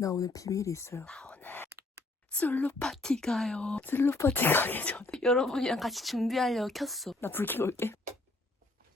나 오늘 비밀이 있어요. 나 오늘 솔로 파티 가요. 솔로 파티 가기 전에 여러분이랑 같이 준비하려고 켰어. 나 불 켜고 올게.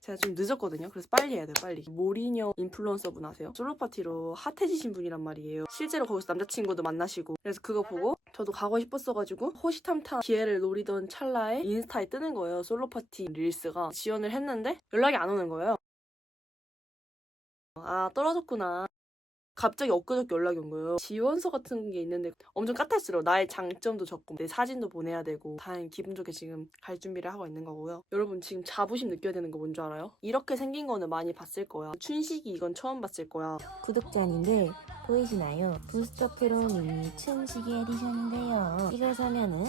제가 좀 늦었거든요. 그래서 빨리 해야 돼요, 빨리. 모리녀 인플루언서 분 아세요? 솔로 파티로 핫해지신 분이란 말이에요. 실제로 거기서 남자친구도 만나시고. 그래서 그거 보고 저도 가고 싶었어가지고 호시탐탐 기회를 노리던 찰나에 인스타에 뜨는 거예요. 솔로 파티 릴스가. 지원을 했는데 연락이 안 오는 거예요. 아, 떨어졌구나. 갑자기 엊그저께 연락이 온 거예요. 지원서 같은 게 있는데 엄청 까탈스러워. 나의 장점도 적고 내 사진도 보내야 되고 다행히 기분 좋게 지금 갈 준비를 하고 있는 거고요. 여러분 지금 자부심 느껴야 되는 거 뭔지 알아요? 이렇게 생긴 거는 많이 봤을 거야. 춘식이 이건 처음 봤을 거야. 구독자님들 보이시나요? 부스터 프로 미니 춘식이 에디션인데요. 이걸 사면은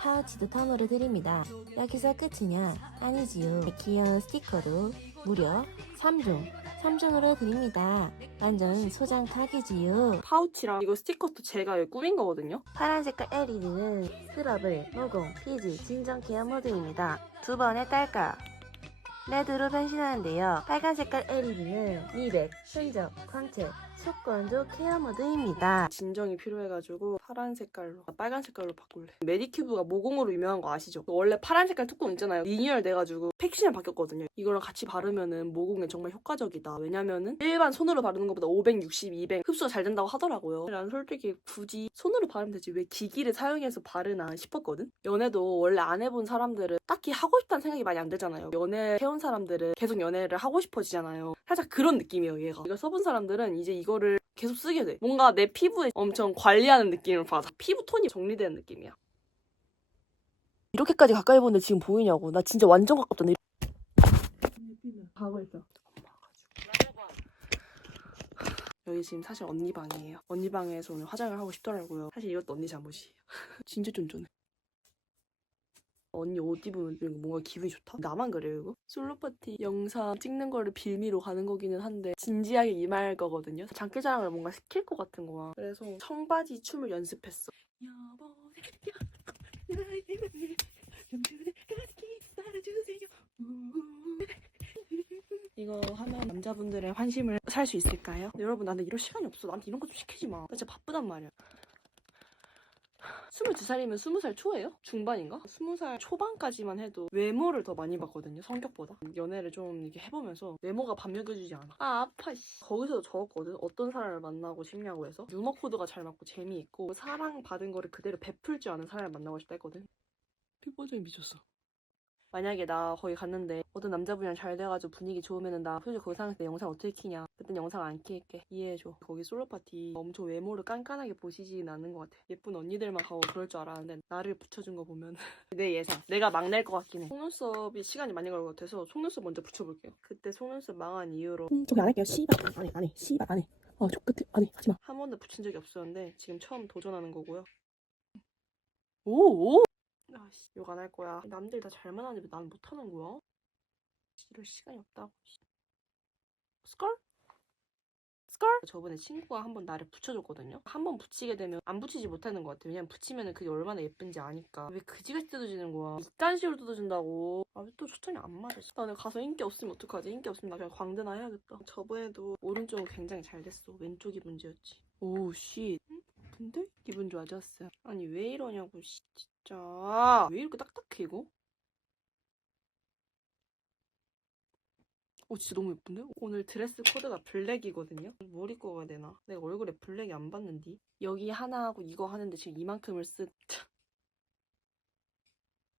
파우치도 턴으로 드립니다. 여기서 끝이냐? 아니지요. 귀여운 스티커도 무려 3종, 3종으로 드립니다. 완전 소장 각이지요. 파우치랑 이거 스티커도 제가 여기 꾸민 거거든요. 파란 색깔 LED는 스러블, 모공, 피지, 진정 케어 모드입니다. 두 번의 딸까 레드로 변신하는데요. 빨간 색깔 LED는 미백, 흔적, 광채, 속건조 케어 모드입니다. 진정이 필요해가지고 파란 색깔로 아, 빨간 색깔로 바꿀래. 메디큐브가 모공으로 유명한 거 아시죠? 원래 파란 색깔 뚜껑 있잖아요. 리뉴얼 돼가지고 팩신을 바뀌었거든요. 이거랑 같이 바르면은 모공에 정말 효과적이다. 왜냐면은 일반 손으로 바르는 것보다 560, 200 흡수가 잘 된다고 하더라고요. 난 솔직히 굳이 손으로 바르면 되지 왜 기기를 사용해서 바르나 싶었거든? 연애도 원래 안 해본 사람들은 딱히 하고 싶다는 생각이 많이 안 들잖아요. 연애 해온 사람들은 계속 연애를 하고 싶어지잖아요. 살짝 그런 느낌이에요 얘가. 이거 써본 사람들은 이제 이거 를 계속 쓰게 돼. 뭔가 내 피부에 엄청 관리하는 느낌을 받아. 피부 톤이 정리되는 느낌이야. 이렇게까지 가까이 보는데 지금 보이냐고. 나 진짜 완전 가깝던데. 가고 있어. 여기 지금 사실 언니 방이에요. 언니 방에서 오늘 화장을 하고 싶더라고요. 사실 이것도 언니 잘못이에요. 진짜 쫀쫀해. 언니 옷 입으면 뭔가 기분이 좋다? 나만 그래요, 이거? 솔로 파티 영상 찍는 거를 빌미로 가는 거기는 한데 진지하게 임할 거거든요. 장기자랑을 뭔가 시킬 것 같은 거야. 그래서 청바지 춤을 연습했어. 이거 하면 남자분들의 환심을 살 수 있을까요? 여러분 나는 이럴 시간이 없어. 나한테 이런 거 좀 시키지 마. 나 진짜 바쁘단 말이야. 22살이면 20살 초예요? 중반인가? 20살 초반까지만 해도 외모를 더 많이 봤거든요, 성격보다. 연애를 좀 이렇게 해보면서 외모가 밥 먹여주지 않아. 아, 아파, 씨. 거기서도 적었거든. 어떤 사람을 만나고 싶냐고 해서. 유머 코드가 잘 맞고 재미있고, 사랑받은 거를 그대로 베풀 줄 아는 사람을 만나고 싶다 했거든. 피부정이 미쳤어. 만약에 나 거기 갔는데 어떤 남자분이랑 잘 돼가지고 분위기 좋으면은 나 솔직히 거기 내 영상 어떻게 키냐 그땐 영상 안 킬게 이해해줘 거기 솔로 파티 엄청 외모를 깐깐하게 보시진 않는 것 같아 예쁜 언니들만 가고 그럴 줄 알았는데 나를 붙여준 거 보면 내 예상 내가 막낼 것 같긴 해 속눈썹이 시간이 많이 걸릴 것 같아서 속눈썹 먼저 붙여볼게요 그때 속눈썹 망한 이유로 음, 저기 안 할게요. 씨발 안해 안해 씨발 안해. 어, 저 끝에 안해 하지 마. 한 번도 붙인 적이 없었는데 지금 처음 도전하는 거고요. 오! 오! 아씨, 욕 안 할 거야. 남들 다 잘만 하는데 왜난 못하는 거야? 이럴 시간이 없다고. 씨. 스컬? 스컬? 저번에 친구가 한 번 나를 붙여줬거든요. 한 번 붙이게 되면 안 붙이지 못하는 것 같아. 왜냐면 붙이면 그게 얼마나 예쁜지 아니까. 왜 그지같이 뜯어지는 거야? 이딴 식으로 뜯어진다고. 아, 왜또 초점이 안 맞아? 나는 가서 인기 없으면 어떡하지? 인기 없으면 나 그냥 광대나 해야겠다. 저번에도 오른쪽은 굉장히 잘 됐어. 왼쪽이 문제였지. 오, 씨. 응? 근데 기분 좋아졌어. 아니, 왜 이러냐고, 씨. 진짜. 왜 이렇게 딱딱해, 이거? 오, 진짜 너무 예쁜데? 오늘 드레스 코드가 블랙이거든요? 뭘 입고 가야 되나? 내가 얼굴에 블랙이 안 봤는데? 여기 하나 하고 이거 하는데 지금 이만큼을 쓰...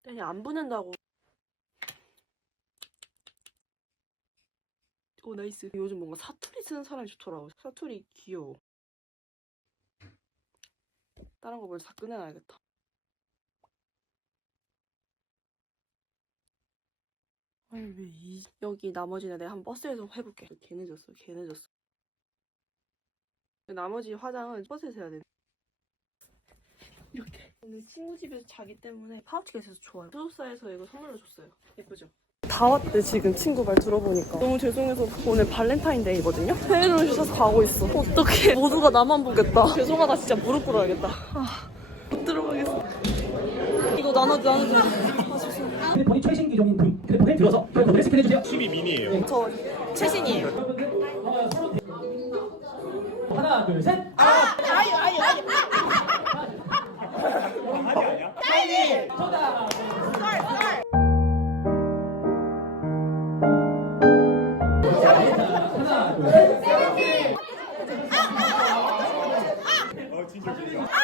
아니, 안 붙는다고. 오, 나이스. 요즘 뭔가 사투리 쓰는 사람이 좋더라고. 사투리 귀여워. 다른 거 먼저 다 꺼내놔야겠다. 아니 왜 이... 여기 나머지는 내가 한번 버스에서 해볼게. 개 늦었어. 개 늦었어. 나머지 화장은 버스에서 해야 돼. 이렇게. 오늘 친구 집에서 자기 때문에 파우치가 있어서 좋아요. 소속사에서 이거 선물로 줬어요. 예쁘죠? 다 왔대 지금 친구 말 들어보니까 너무 죄송해서 오늘 발렌타인데이거든요 해외로 주셔서 가고 있어 어떡해 모두가 나만 보겠다 죄송하다 진짜 무릎 꿇어야겠다 아, 못 들어가겠어 이거 나눠줘 나눠줘 아 죄송 휴대폰이 최신 기종인 분. 휴대폰에 들어서 휴대폰을 스캔해주세요. 12 미니예요. 저 최신이에요. 하나, 둘, 셋. 다음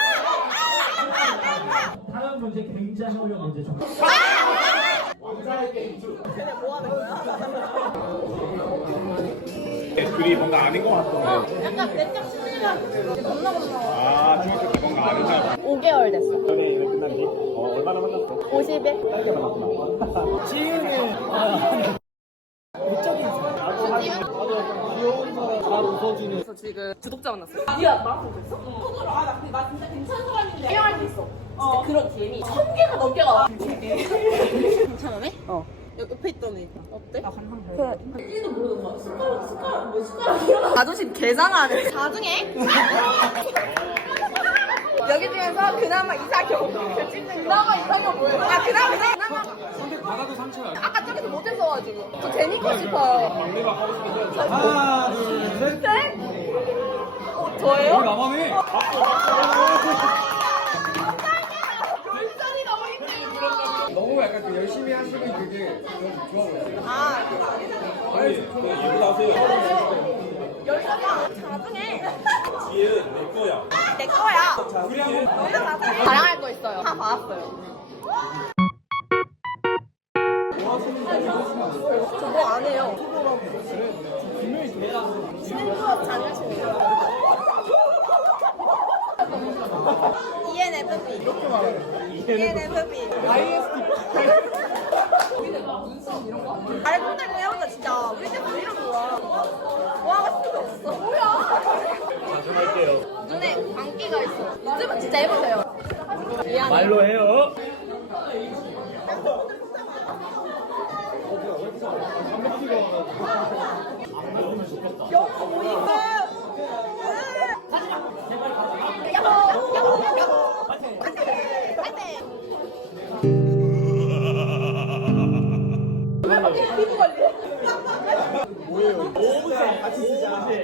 문제 굉장히 어려운 문제 좀. 둘이 뭔가 아닌 것 같던데. 약간 내적 친밀감 겁나 겁나. 아, 중학교 때 뭔가 아는 사람. 5개월 됐어. 전에 이거 끝났니? 어, 얼마나 만났어? 50일? 짧게 만났구나. 지은이. 아. 그래서 지금 구독자 만났어요. 니가 나랑 됐어? 아, 나, 근데 나 진짜 괜찮은 사람인데. 해할 수 있어. 진짜 그런 DM이 천 개가 넘게 와. 괜찮으네? 어. 옆에 있던 애. 어때? 나 감상 별. 그, 1도 모르는 거야. 숟가락, 숟가락, 뭐 숟가락이야? 자존심 개상하네. 자중해? 여기 중에서 그나마 이사경. 그나마 이사경 뭐예요? 아, 그나마, 그나마. 선택 받아도 상처야. 아까 저기서 못했어가지고. 저 재밌고 싶어요. 하나, 둘, 셋. 셋? 어, 저예요? 나만해. 물살이 너무 힘들어. 너무 약간 그 열심히 하시는 그게 좀 좋아 보여요. 아, 아니, 이거 나세요. 열심히 자중해. 얘는 내 거야. 내 거야. 여기다 놔둬. 자랑할 거 있어요. 다 받았어요. 저거 안 해요. 친구업 자녀친구. ENFP. ENFP. 아래 콘텐츠 해본다 진짜. 우리 때도 이런 거야. 뭐하고 싶은 게 없어. 뭐야? 할게요. 눈에 광기가 있어. 요즘은 진짜 해보세요. 말로 해요.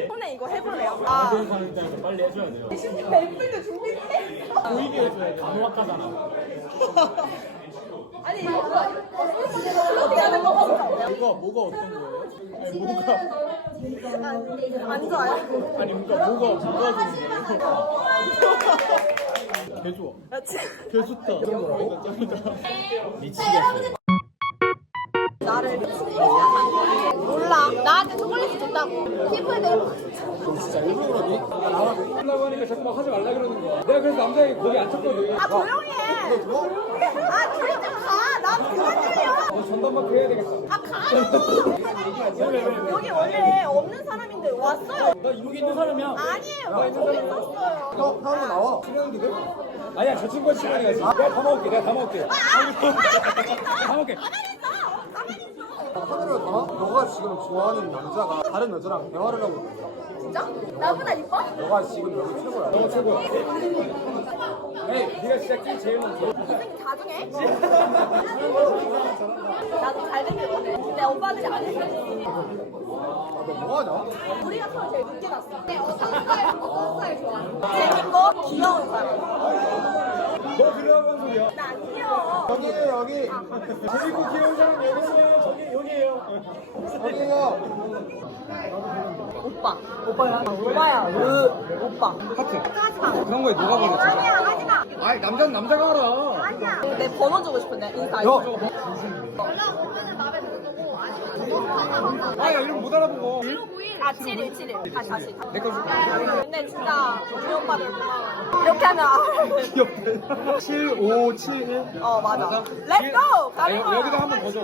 손에 이거 해볼래요? 아. 빨리 해줘야 돼요. 뱀플도 준비해? 보이게 해줘야 돼. 안와까잖아. 아니 이거 그렇게 하는 거. 뭐가, 뭐가 어떤 거예요? 아니, 뭐가, 안 좋아요? 아니, 그러니까 뭐가, 뭐가 좋은 거예요? 개 좋아. 개 좋다. 미치겠어. 나를 줬다고. 피부에 대고 진짜 일부러 그러니? 하려고 하니까 자꾸 막 하지 말라 그러는 거야. 내가 그래서 남자에게 거기 안 쳤거든. 아 조용히 해. 아 조용히 좀 가. 나 그만 들려. 너 전담마크 해야 되겠다. 아 가. 여기 여기 원래 없는 사람인데 왔어요. 나 여기 있는 사람이야. 아니에요. 저기 있었어요. 형, 다음에 나와. 돼? 아니야, 저 친구가 가지. 내가 다 먹을게, 내가 다 먹을게. 다 먹을게. 카메라 봐? 너가 지금 좋아하는 남자가 다른 여자랑 대화를 하고 있어. 진짜? 나보다 이뻐? 너가 지금 여기 최고야. 너 최고야. 에이, 네가 진짜 끼 제일 많어. 선생님 자중해. 나도 원해. 근데 오빠들이 안 해. 너 뭐하냐? 우리가 서로 제일 늦게 났어. 네, 어떤 스타일, 어떤 스타일 좋아? 재밌고 귀여운 사람. 너한 소리야. 나안 귀여워. 여기 여기 재밌고 귀여운 사람 여기 있어요. 오빠. 오빠야. 오빠야. 으. 오빠. 하트. 하지 마. 그런 거에 녹아버렸지. 아니야, 하지 마. 아니, 남자는 남자가 알아. 아니야. 내 번호 주고 싶은데 인스타. 여. 올라오면은 마음에 들고 아니면 아, 야, 이런 못 알아보고. 아 7일 7일 다시 다시. 내 거지. 근데 진짜 우리 오빠들 고마워. 이렇게 하면 아, 귀엽다. 7, 5, 7, 1. 어 맞아. 렛츠고. 아, 여, 여기다 한번 더 줘.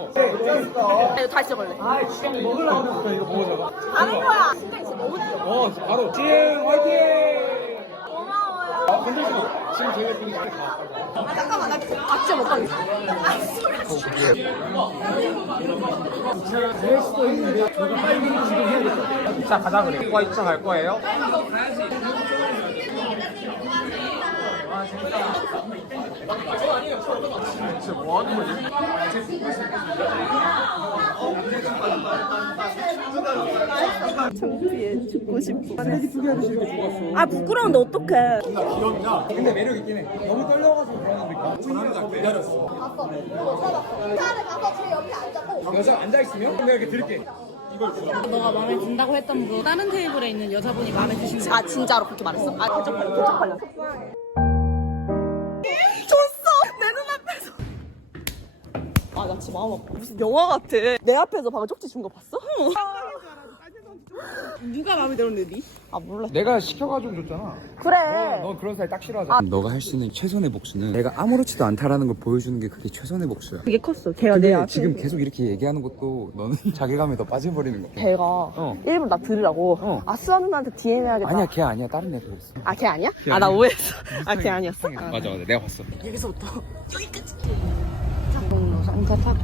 이거 다시 적을래. 아, 지금 먹으려고 했어. 이거 먹어줘. 하는 거야. 진짜 진짜 너무 귀여워. 어, 바로. 지은 화이팅! 고마워요. 아, 건들지 아 잠깐만 나 같이 못 가겠어. 아. 입사 가자 그래. 오빠 입사 갈 거예요? 아, 창피해 죽고 싶어. 죽었어. 아 부끄러운데 어떡해. 나 귀엽냐? 근데 매력 있긴 해. 너무 떨려가지고 그러는. 저 남자 기다렸어. 차를 가서 제 옆에 앉았고 여자 앉아 있으면 내가 이렇게 들게. 너가 마음에 든다고 했던 분 다른 테이블에 있는 여자분이 마음에 거아 진짜로 그렇게 말했어? 아 개쪽 팔려 개쪽 팔려. 마음 아파. 무슨 영화 같아. 내 앞에서 방금 쪽지 준 거 봤어? 누가 마음에 들었는데 니? 아 몰라. 내가 시켜가지고 줬잖아. 그래. 넌 그런 사이 딱 싫어하잖아. 너가 할 수 있는 최선의 복수는 내가 아무렇지도 않다라는 걸 보여주는 게 그게 최선의 복수야. 그게 컸어. 걔가 근데 내 앞에. 지금 계속 이렇게 얘기하는 것도 너는 자괴감에 더 빠져버리는 거야. 걔가 어. 일부러 나 들으라고. 어. 아 수아 누나한테 DM 해야겠다. 아니야, 걔 아니야. 다른 애 그랬어. 아, 걔 아니야? 걔 아 나 아니야. 오해했어. 아 걔 아니었어? 아. 맞아, 맞아. 내가 봤어. 여기서부터 여기까지. 상자 타고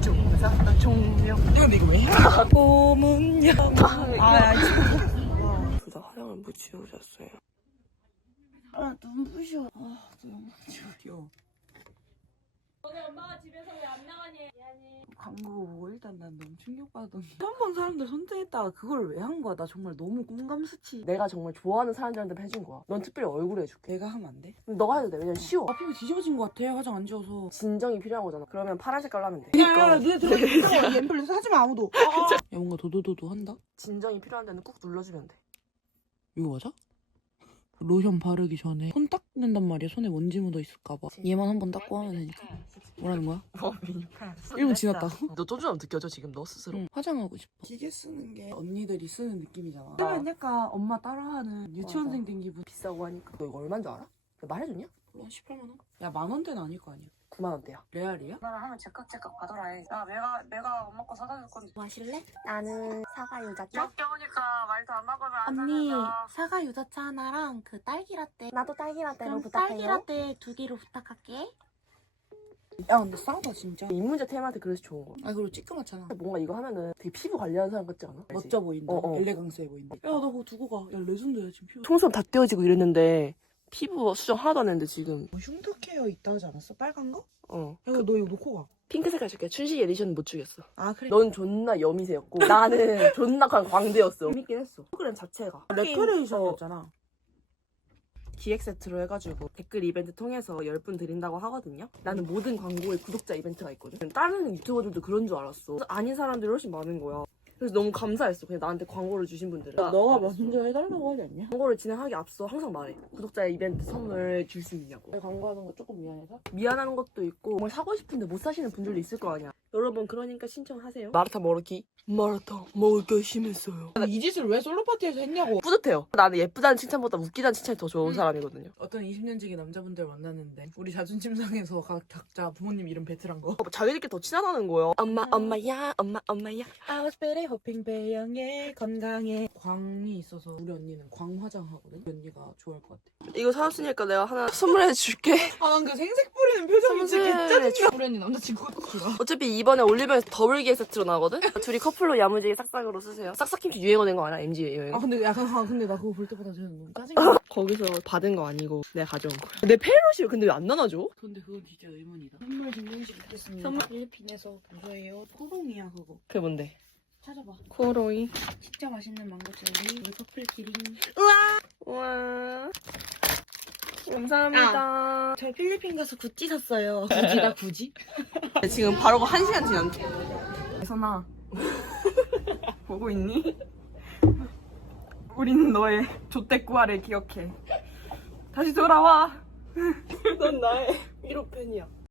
종사 종명. 근데 이거 왜 해? 보문여. 아, 둘다 화장을 못 지우셨어요. 아 눈부셔 아 눈부셔 귀여워 광고 보고 일단 난 너무 충격받았는데 처음 본 사람들 선택했다가 그걸 왜 한 거야 나 정말 너무 공감수치 내가 정말 좋아하는 사람들한테 해준 거야. 넌 특별히 얼굴에 해줄게. 내가 하면 안 돼? 너가 해도 돼. 왜냐면 쉬워. 아 피부 뒤집어진 것 같아 화장 안 지워서 진정이 필요한 거잖아. 그러면 파란 색깔로 하면 돼. 야야야 눈에 들어가 엠플레스 하지마 아무도 야 뭔가 도도도도 한다? 진정이 필요한 데는 꾹 눌러주면 돼. 이거 맞아? 로션 바르기 전에 손 닦는단 말이야 손에 먼지 묻어 있을까봐 얘만 한 번 닦고 하면 되니까 뭐라는 거야? 뭐, 1분 지났다 너 쪼주람 느껴져 지금 너 스스로? 응, 화장하고 싶어 기계 쓰는 게 언니들이 쓰는 느낌이잖아 쓰면 약간 엄마 따라하는 유치원생 된 기분 비싸고 하니까. 너 이거 얼마인 줄 알아? 말해줬냐? 한 18만 원? 야 만 원대는 아닐 거 아니야 9만 원대야. 레알이야? 나를 하면 제깍제깍 가더라 해. 야 내가 내가 엄마 거 사다 줄 건데 마실래? 나는 사과 유자차. 귀엽게 오니까 말도 안 막으면 안 언니 되잖아. 사과 유자차 하나랑 그 딸기 라떼. 나도 딸기 라떼로 그럼 부탁해요. 딸기 라떼 두 개로 부탁할게. 야 근데 싸다 진짜 입문자 테마한테 그래서 좋은 거야. 아 그리고 찌끄맣잖아 뭔가 이거 하면은 되게 피부 관리하는 사람 같지 않아? 멋져 보인다 어, 어. 엘레강스해 보인다 야너 그거 두고 가 야 레전드야 지금 피부 청소하면 다 떼어지고 이랬는데 피부 수정 하나도 안 했는데 지금. 뭐 흉터 케어 있다 하지 않았어? 빨간 거? 어. 야, 너 이거 놓고 가. 핑크 색깔 줄게. 춘식 에디션은 못 주겠어. 아, 그래. 넌 존나 여미새였고 나는 존나 강 광대였어. 재밌긴 했어. 프로그램 자체가. 레크레이션이었잖아. 기획 세트로 해가지고 댓글 이벤트 통해서 10분 드린다고 하거든요. 나는 모든 광고에 구독자 이벤트가 있거든. 다른 유튜버들도 그런 줄 알았어. 그래서 아닌 사람들이 훨씬 많은 거야 그래서 너무 감사했어 그냥 나한테 광고를 주신 분들은 너가 먼저 해달라고 하지 않냐? 광고를 진행하기 앞서 항상 말해. 구독자 이벤트 선물 줄 수 있냐고. 광고하는 거 조금 미안해서? 미안한 것도 있고 정말 사고 싶은데 못 사시는 분들도 있을 거 아니야. 여러분 그러니까 신청하세요. 마라탕 먹기. 마라탕 먹을 게 심했어요. 이 짓을 왜 솔로 파티에서 했냐고. 뿌듯해요. 나는 예쁘다는 칭찬보다 웃기다는 칭찬이 더 좋은 사람이거든요. 어떤 20년 지기 남자분들 만났는데 우리 자존심 상해서 각, 각자 부모님 이름 배틀한 거. 어, 자기들끼리 더 친하다는 거예요. 엄마 엄마야 엄마 엄마야. I was very hoping 배영의 건강에 광이 있어서 우리 언니는 광 화장하거든. 우리 언니가 좋아할 것 같아. 이거 사왔으니까 내가 하나 선물해 줄게. 아 난 그 생색 뿌리는 표정이 진짜 선물해 개짜증나. 우리 언니 남자친구가 좋아. 어차피 이 번에 올리브영에서 더블기에 세트로 나오거든. 둘이 커플로 야무지게 싹싹으로 쓰세요. 싹싹김치 유행어 된거 알아? MG 유행어. 아 근데 약간 아 근데 나 그거 볼 때마다 저는 너무 짜증 나. 거기서 받은 거 아니고 내가 가져온 거야. 내 페로시 근데 왜 안 나눠줘? 근데 그건 진짜 의문이다. 선물 증정식 하겠습니다. 필리핀에서 그거예요. 코롱이야 그거. 그게 뭔데? 찾아봐. 코로이. 진짜 맛있는 망고 젤리. 우리 커플 기린. 우와. 감사합니다. 저 필리핀 가서 구찌 샀어요. 굳이다 굳이? 지금 바로 한 시간 지났는데. 예선아. 보고 있니? 우리는 너의 족대꾸아를 기억해. 다시 돌아와. 넌 나의 1호 팬이야.